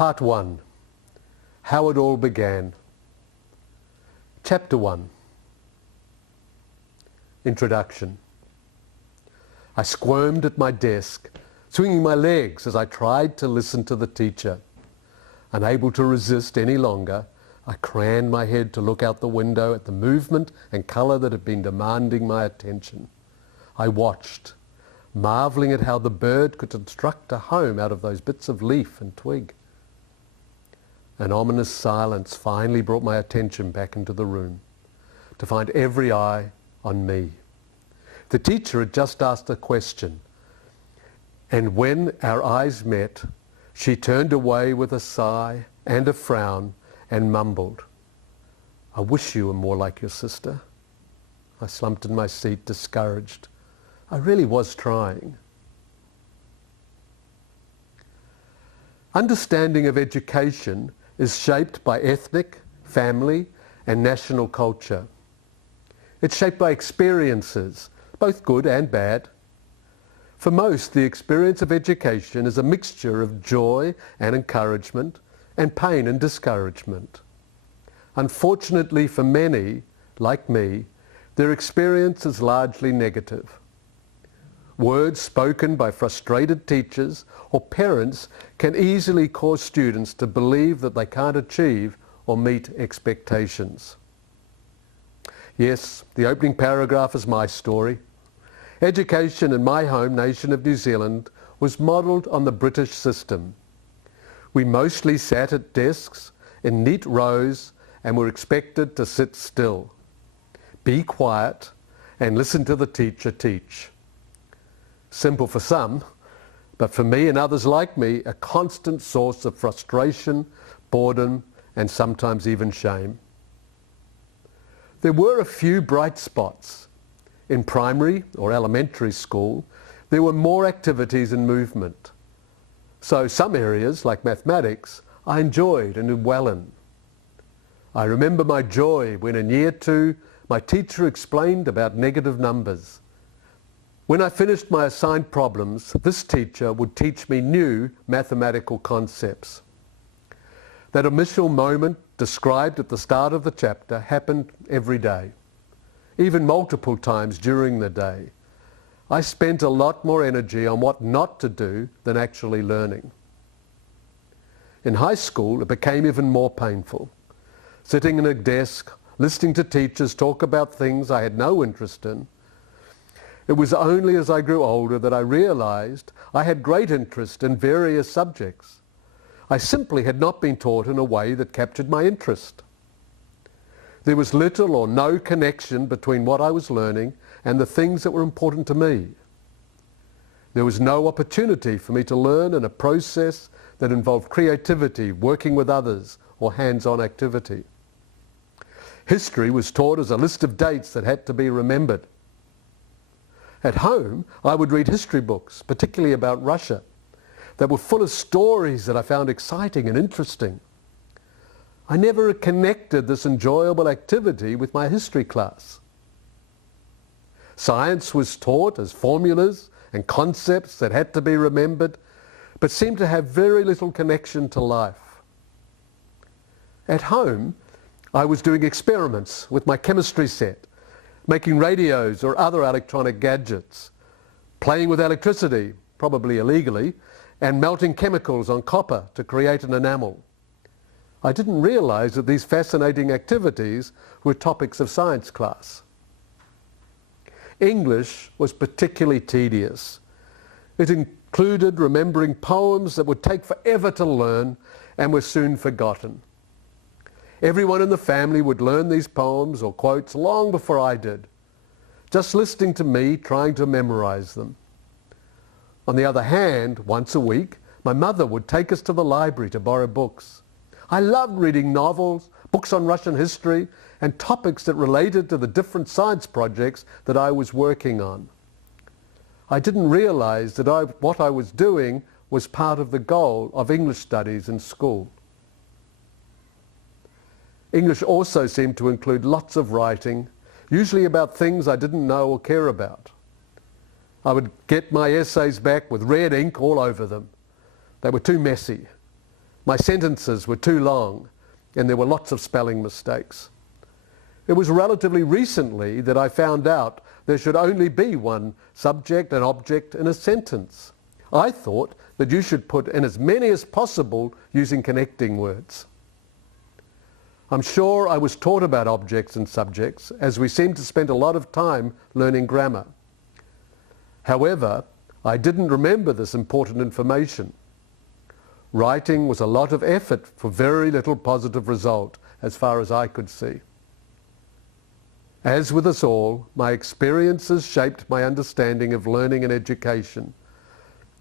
Part 1. How it all began. Chapter 1. Introduction. I squirmed at my desk, swinging my legs as I tried to listen to the teacher. Unable to resist any longer, I craned my head to look out the window at the movement and colour that had been demanding my attention. I watched, marvelling at how the bird could construct a home out of those bits of leaf and twig. An ominous silence finally brought my attention back into the room, to find every eye on me. The teacher had just asked a question, and when our eyes met, she turned away with a sigh and a frown and mumbled, "I wish you were more like your sister." I slumped in my seat, discouraged. I really was trying. Understanding of education is shaped by ethnic, family, and national culture. It's shaped by experiences, both good and bad. For most, the experience of education is a mixture of joy and encouragement, and pain and discouragement. Unfortunately for many, like me, their experience is largely negative. Words spoken by frustrated teachers or parents can easily cause students to believe that they can't achieve or meet expectations. Yes, the opening paragraph is my story. Education in my home nation of New Zealand was modelled on the British system. We mostly sat at desks in neat rows and were expected to sit still, be quiet, and listen to the teacher teach. Simple for some, but for me and others like me, a constant source of frustration, boredom, and sometimes even shame. There were a few bright spots. In primary or elementary school, there were more activities and movement. So some areas, like mathematics, I enjoyed and did well in. I remember my joy when in Year 2, my teacher explained about negative numbers. When I finished my assigned problems, this teacher would teach me new mathematical concepts. That initial moment described at the start of the chapter happened every day, even multiple times during the day. I spent a lot more energy on what not to do than actually learning. In high school, it became even more painful. Sitting in a desk, listening to teachers talk about things I had no interest in. It was only as I grew older that I realized I had great interest in various subjects. I simply had not been taught in a way that captured my interest. There was little or no connection between what I was learning and the things that were important to me. There was no opportunity for me to learn in a process that involved creativity, working with others, or hands-on activity. History was taught as a list of dates that had to be remembered. At home, I would read history books, particularly about Russia, that were full of stories that I found exciting and interesting. I never connected this enjoyable activity with my history class. Science was taught as formulas and concepts that had to be remembered, but seemed to have very little connection to life. At home, I was doing experiments with my chemistry set, making radios or other electronic gadgets, playing with electricity, probably illegally, and melting chemicals on copper to create an enamel. I didn't realize that these fascinating activities were topics of science class. English was particularly tedious. It included remembering poems that would take forever to learn and were soon forgotten. Everyone in the family would learn these poems or quotes long before I did, just listening to me trying to memorize them. On the other hand, once a week, my mother would take us to the library to borrow books. I loved reading novels, books on Russian history, and topics that related to the different science projects that I was working on. I didn't realize that what I was doing was part of the goal of English studies in school. English also seemed to include lots of writing, usually about things I didn't know or care about. I would get my essays back with red ink all over them. They were too messy. My sentences were too long and there were lots of spelling mistakes. It was relatively recently that I found out there should only be one subject and object in a sentence. I thought that you should put in as many as possible using connecting words. I'm sure I was taught about objects and subjects, as we seem to spend a lot of time learning grammar. However, I didn't remember this important information. Writing was a lot of effort for very little positive result, as far as I could see. As with us all, my experiences shaped my understanding of learning and education.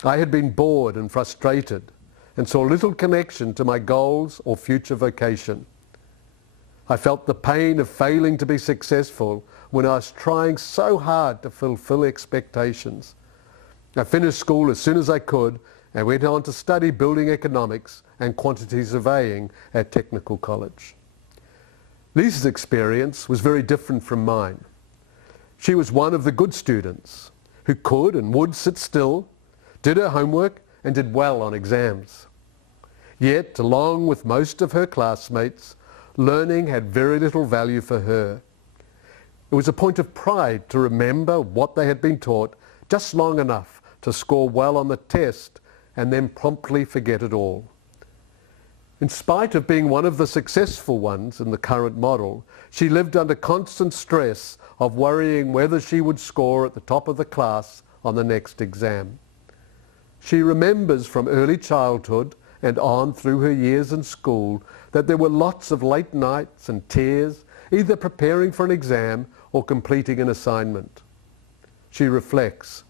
I had been bored and frustrated and saw little connection to my goals or future vocation. I felt the pain of failing to be successful when I was trying so hard to fulfill expectations. I finished school as soon as I could and went on to study building economics and quantity surveying at Technical College. Lisa's experience was very different from mine. She was one of the good students who could and would sit still, did her homework and did well on exams. Yet, along with most of her classmates, learning had very little value for her. It was a point of pride to remember what they had been taught just long enough to score well on the test and then promptly forget it all. In spite of being one of the successful ones in the current model, she lived under constant stress of worrying whether she would score at the top of the class on the next exam. She remembers from early childhood and on through her years in school that there were lots of late nights and tears, either preparing for an exam or completing an assignment. She reflects,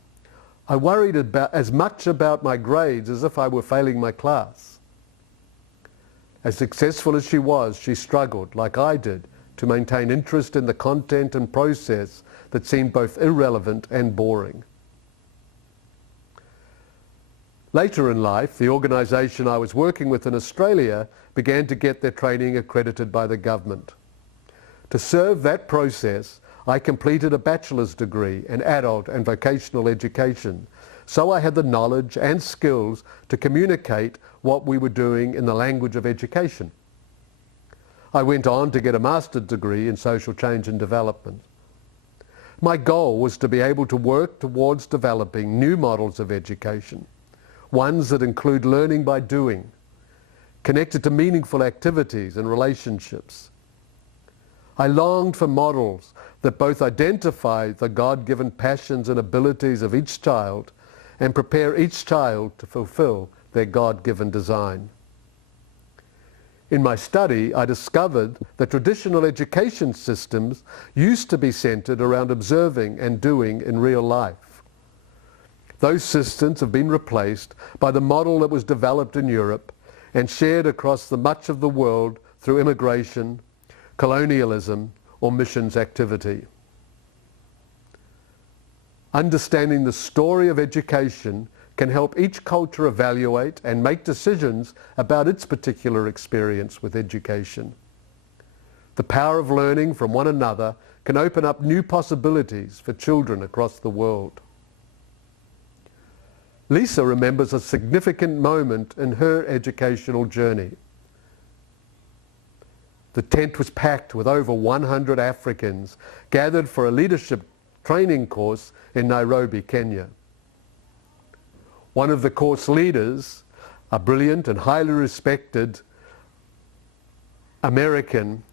"I worried as much about my grades as if I were failing my class." As successful as she struggled, like I did, to maintain interest in the content and process that seemed both irrelevant and boring. Later in life, the organisation I was working with in Australia began to get their training accredited by the government. To serve that process, I completed a bachelor's degree in adult and vocational education, so I had the knowledge and skills to communicate what we were doing in the language of education. I went on to get a master's degree in social change and development. My goal was to be able to work towards developing new models of education, ones that include learning by doing, connected to meaningful activities and relationships. I longed for models that both identify the God-given passions and abilities of each child and prepare each child to fulfill their God-given design. In my study, I discovered that traditional education systems used to be centered around observing and doing in real life. Those systems have been replaced by the model that was developed in Europe and shared across much of the world through immigration, colonialism, or missions activity. Understanding the story of education can help each culture evaluate and make decisions about its particular experience with education. The power of learning from one another can open up new possibilities for children across the world. Lisa remembers a significant moment in her educational journey. The tent was packed with over 100 Africans gathered for a leadership training course in Nairobi, Kenya. One of the course leaders, a brilliant and highly respected American,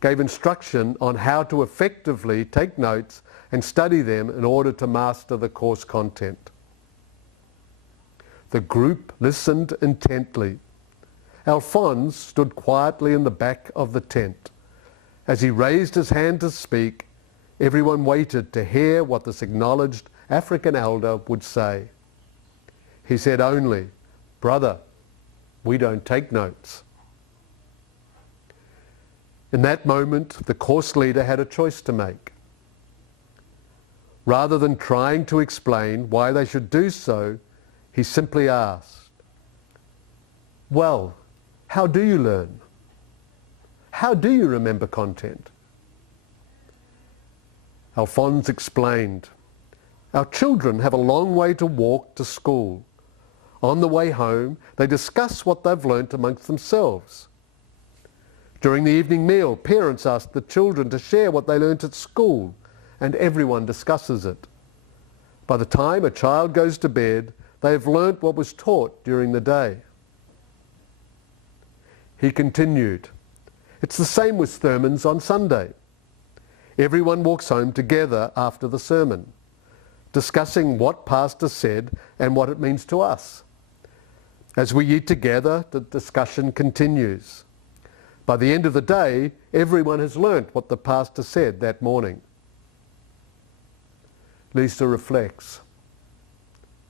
gave instruction on how to effectively take notes and study them in order to master the course content. The group listened intently. Alphonse stood quietly in the back of the tent. As he raised his hand to speak, everyone waited to hear what this acknowledged African elder would say. He said only, "Brother, we don't take notes." In that moment, the course leader had a choice to make. Rather than trying to explain why they should do so, he simply asked, "Well, how do you learn? How do you remember content?" Alphonse explained, "Our children have a long way to walk to school. On the way home, they discuss what they've learnt amongst themselves. During the evening meal, parents ask the children to share what they learnt at school, and everyone discusses it. By the time a child goes to bed, they have learnt what was taught during the day. He continued, "It's the same with sermons on Sunday. Everyone walks home together after the sermon, discussing what pastor said and what it means to us. As we eat together, the discussion continues. By the end of the day, everyone has learnt what the pastor said that morning." Lisa reflects,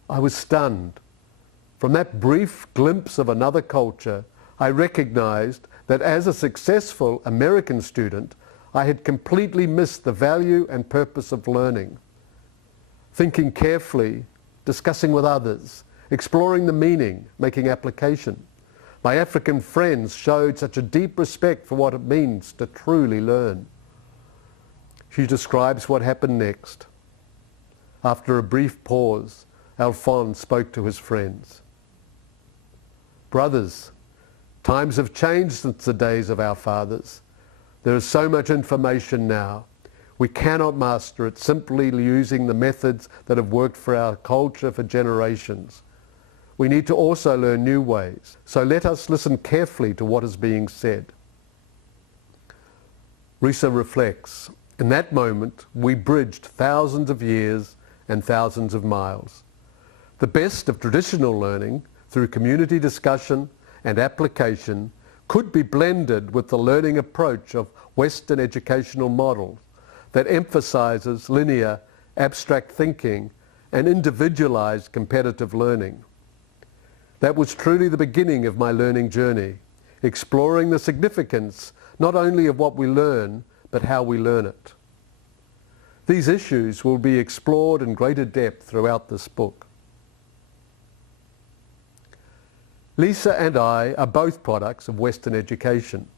"I was stunned. From that brief glimpse of another culture, I recognised that as a successful American student, I had completely missed the value and purpose of learning. Thinking carefully, discussing with others, exploring the meaning, making application. My African friends showed such a deep respect for what it means to truly learn." She describes what happened next. After a brief pause, Alphonse spoke to his friends. "Brothers, times have changed since the days of our fathers. There is so much information now. We cannot master it simply using the methods that have worked for our culture for generations. We need to also learn new ways, so let us listen carefully to what is being said." Risa reflects, "In that moment, we bridged thousands of years and thousands of miles. The best of traditional learning, through community discussion and application, could be blended with the learning approach of Western educational models that emphasises linear, abstract thinking and individualised competitive learning. That was truly the beginning of my learning journey, exploring the significance not only of what we learn, but how we learn it." These issues will be explored in greater depth throughout this book. Lisa and I are both products of Western education.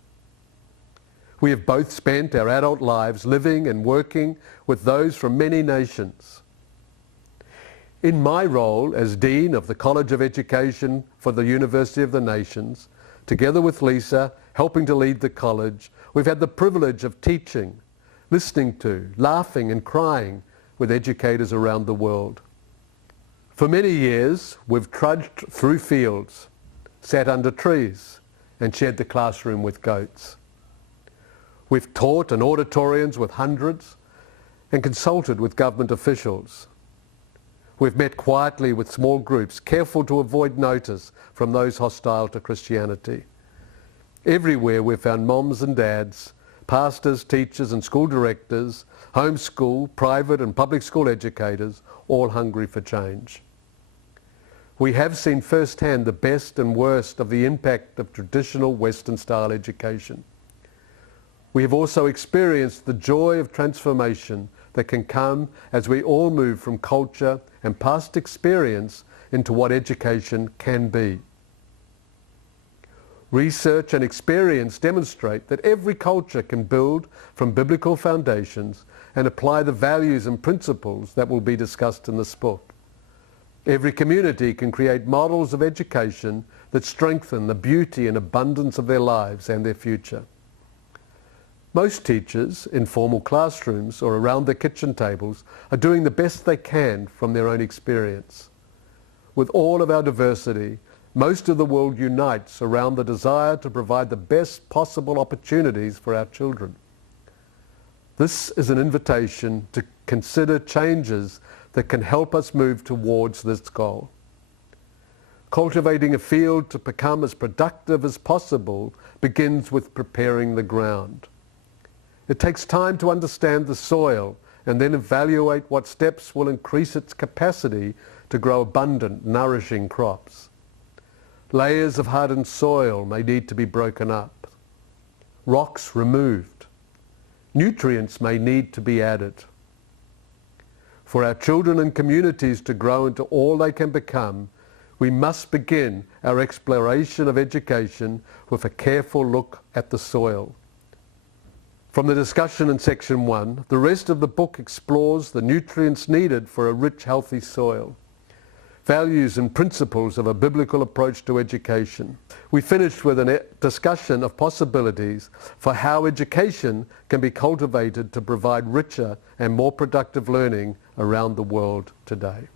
We have both spent our adult lives living and working with those from many nations. In my role as Dean of the College of Education for the University of the Nations, together with Lisa, helping to lead the college, we've had the privilege of teaching, listening to, laughing and crying with educators around the world. For many years, we've trudged through fields, sat under trees and shared the classroom with goats. We've taught in auditoriums with hundreds and consulted with government officials. We've met quietly with small groups, careful to avoid notice from those hostile to Christianity. Everywhere we've found moms and dads, pastors, teachers and school directors, homeschool, private and public school educators, all hungry for change. We have seen firsthand the best and worst of the impact of traditional Western-style education. We have also experienced the joy of transformation that can come as we all move from culture and past experience into what education can be. Research and experience demonstrate that every culture can build from biblical foundations and apply the values and principles that will be discussed in this book. Every community can create models of education that strengthen the beauty and abundance of their lives and their future. Most teachers in formal classrooms or around their kitchen tables are doing the best they can from their own experience. With all of our diversity, most of the world unites around the desire to provide the best possible opportunities for our children. This is an invitation to consider changes that can help us move towards this goal. Cultivating a field to become as productive as possible begins with preparing the ground. It takes time to understand the soil and then evaluate what steps will increase its capacity to grow abundant, nourishing crops. Layers of hardened soil may need to be broken up, rocks removed, nutrients may need to be added. For our children and communities to grow into all they can become, we must begin our exploration of education with a careful look at the soil. From the discussion in section 1, the rest of the book explores the nutrients needed for a rich, healthy soil. values and principles of a biblical approach to education. We finished with a discussion of possibilities for how education can be cultivated to provide richer and more productive learning around the world today.